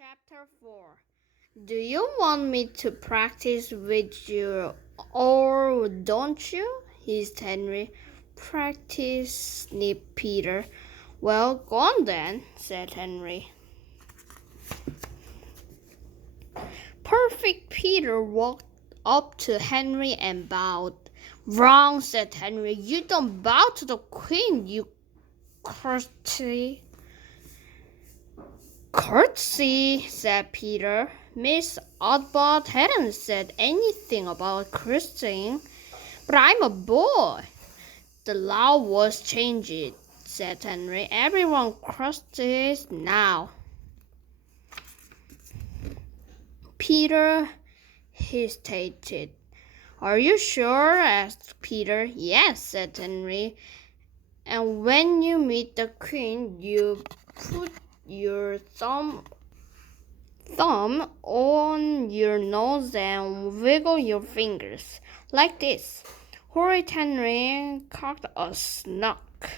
Chapter 4. Do you want me to practice with you or don't you? Hissed Henry. Practice, sniffed Peter. Well, go on then, said Henry. Perfect Peter walked up to Henry and bowed. Wrong, said Henry. You don't bow to the Queen, you courtesy. Courtesy, said Peter. Miss Oddbot hadn't said anything about curtsying, but I'm a boy. The law was changed, said Henry. Everyone curtsies now. Peter hesitated. Are you sure? Asked Peter. Yes, said Henry. And when you meet the Queen, you put your thumb on your nose and wiggle your fingers like this. Horrid Henry cocked a snuck.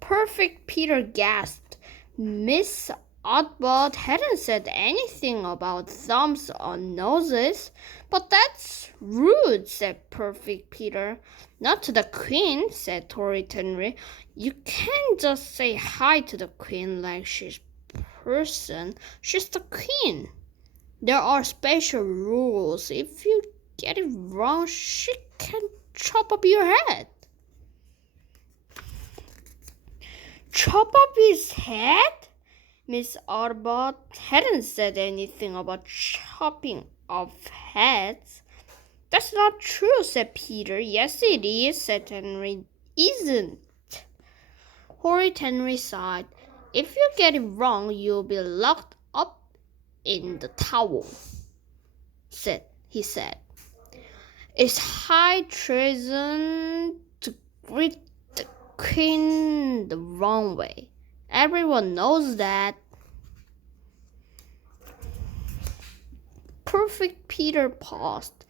Perfect Peter gasped. Miss Oddbot hadn't said anything about thumbs on noses. But that's rude, said Perfect Peter. Not to the Queen, said Horrid Henry. You can't just say hi to the Queen like she's person. She's the Queen. There are special rules. If you get it wrong, she can chop up your head. Chop up his head? Miss Oddbot hadn't said anything about chopping off heads. That's not true, said Peter. Yes, it is, said Henry. Isn't? Horrid Henry sighed. If you get it wrong, you'll be locked up in the Tower, he said. It's high treason to greet the Queen the wrong way. Everyone knows that. Perfect Peter paused.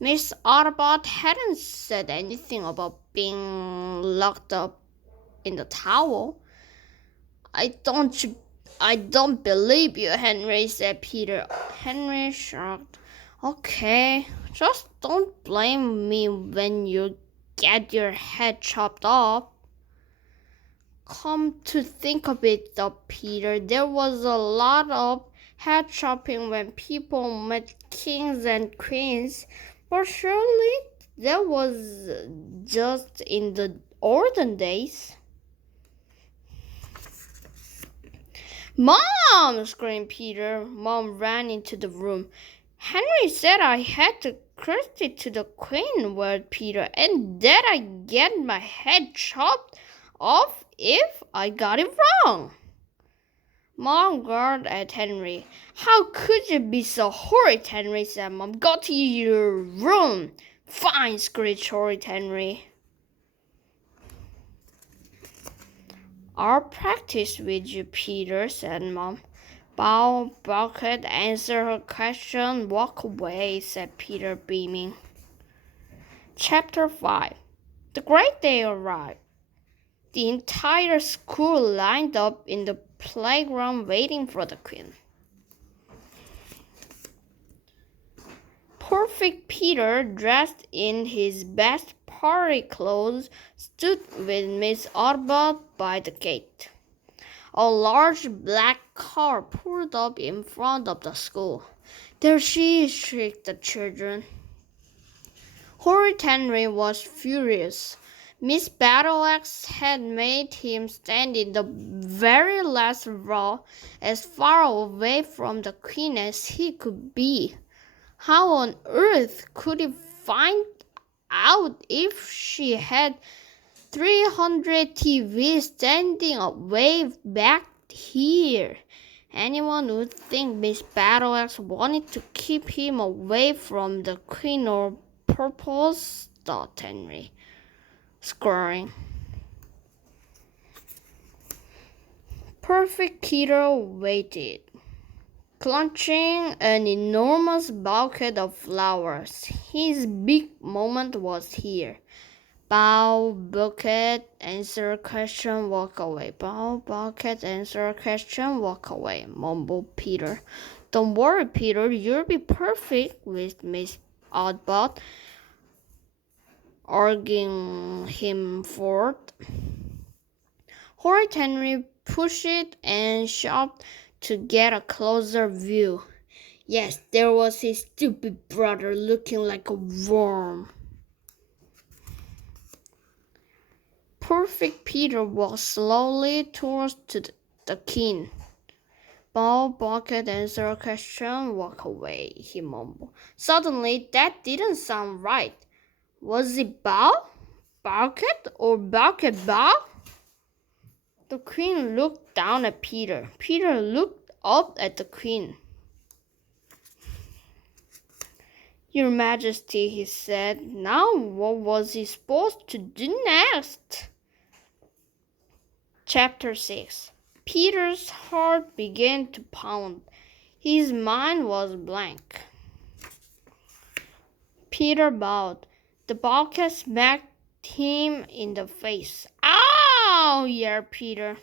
Miss Oddbot hadn't said anything about being locked up in the Tower. I don't believe you, Henry, said Peter. Henry shrugged. Okay, just don't blame me when you get your head chopped off. Come to think of it, thought Peter, there was a lot of head chopping when people met kings and queens, but surely that was just in the olden days. Mom! Screamed Peter. Mom ran into the room. Henry said I had to curtsy to the Queen, wailed Peter, and that I get my head chopped off if I got it wrong. Mom glared at Henry. How could you be so horrid, Henry, said Mom. Go to your room. Fine, screeched horrid Henry. I'll practice with you, Peter, said Mom. Bow, Bucket, answer her question. Walk away, said Peter, beaming. Chapter 5. The great day arrived. The entire school lined up in the playground waiting for the Queen. Perfect Peter, dressed in his best party clothes, stood with Miss Oddbot by the gate. A large black car pulled up in front of the school. There she is, shrieked the children. Horrid Henry was furious. Miss Battleaxe had made him stand in the very last row, as far away from the Queen as he could be. How on earth could he find out if she had 300 TVs standing way back here? Anyone would think Miss Battleaxe wanted to keep him away from the Queen or purpose, thought Henry, scoring. Perfect Peter waited, clutching an enormous bouquet of flowers. His big moment was here. Bow, bucket, answer question, walk away. Bow, bucket, answer question, walk away, mumbled Peter. Don't worry, Peter, you'll be perfect, with Miss Oddbot urging him forth. Horrid Henry pushed it and shoved to get a closer view. Yes, there was his stupid brother looking like a worm. Perfect Peter walked slowly towards the king. Bow, bucket, answer question, walk away, he mumbled. Suddenly, that didn't sound right. Was it bow, bucket, or bucket bow? The queen looked down at Peter. Peter looked up at the queen. Your Majesty, he said. Now what was he supposed to do next? Chapter 6. Peter's heart began to pound. His mind was blank. Peter bowed. The bucket smacked him in the face. Ow! Yelled Peter.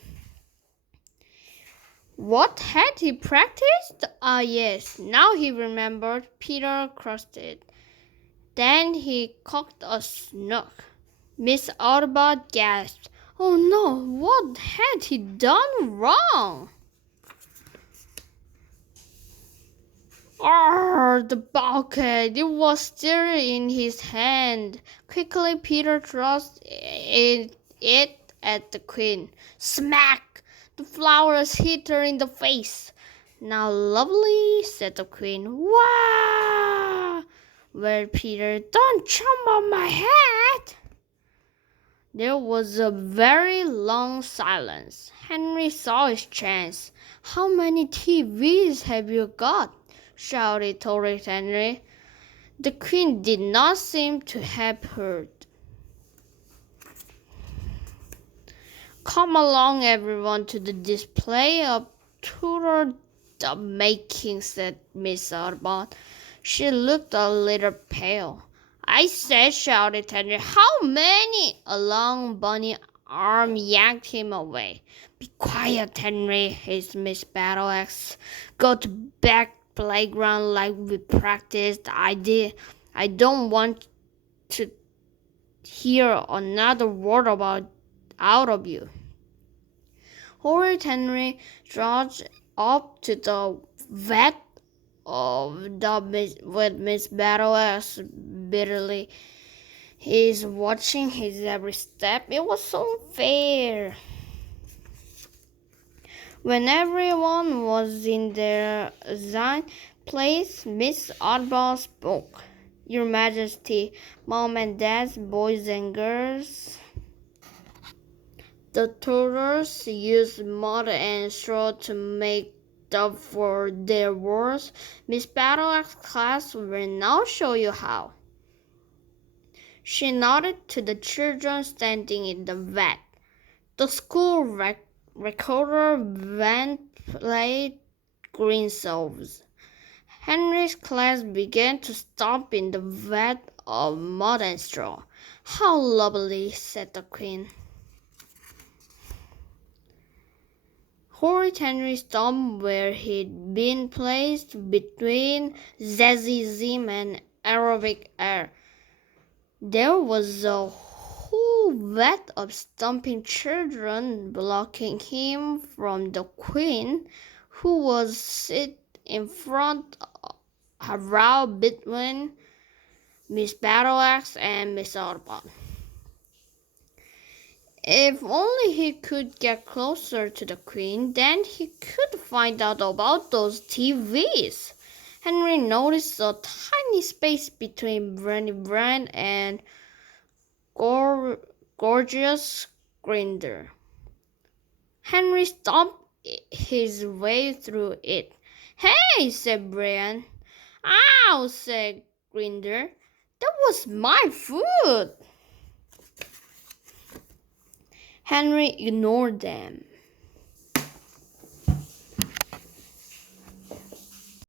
What had he practiced? Ah, yes. Now he remembered. Peter crossed it. Then he cocked a snook. Miss Audubon gasped. Oh no, what had he done wrong? The bucket! It was still in his hand. Quickly, Peter thrust it at the queen. Smack! The flowers hit her in the face. Now, lovely, said the queen. Wah! Well, Peter, don't jump on my head. There was a very long silence. Henry saw his chance. How many TVs have you got? Shouted Horrid Henry. The queen did not seem to have heard. Come along, everyone, to the display of Tudor the making, said Miss Audubon. She looked a little pale. I said, shouted Henry. How many? A long bony arm yanked him away. Be quiet, Henry, hissed Miss Battleaxe. Go to back playground like we practiced. I don't want to hear another word out of you. Horrid Henry trudged up to the vat with Miss Battleaxe bitterly. He's watching his every step. It was so unfair. When everyone was in their assigned place, Miss Oddball spoke. Your Majesty, Mom and Dads, boys and girls. The tutors used mud and straw to make up for their words. Miss Battleaxe class will now show you how. She nodded to the children standing in the vat. The school recorder van played green solves. Henry's class began to stomp in the vat of mud and straw. How lovely, said the queen. Horrid Henry stopped where he'd been placed between Zazizim and Arabic air. There was a whole vat of stomping children blocking him from the queen, who was sit in front, a row between Miss Battleaxe and Miss Audubon. If only he could get closer to the queen, then he could find out about those TVs. Henry noticed a tiny space between Brandy Brand and Gorgeous Grinder. Henry stomped his way through it. Hey, said Brian. Ow, said Grinder. That was my food. Henry ignored them.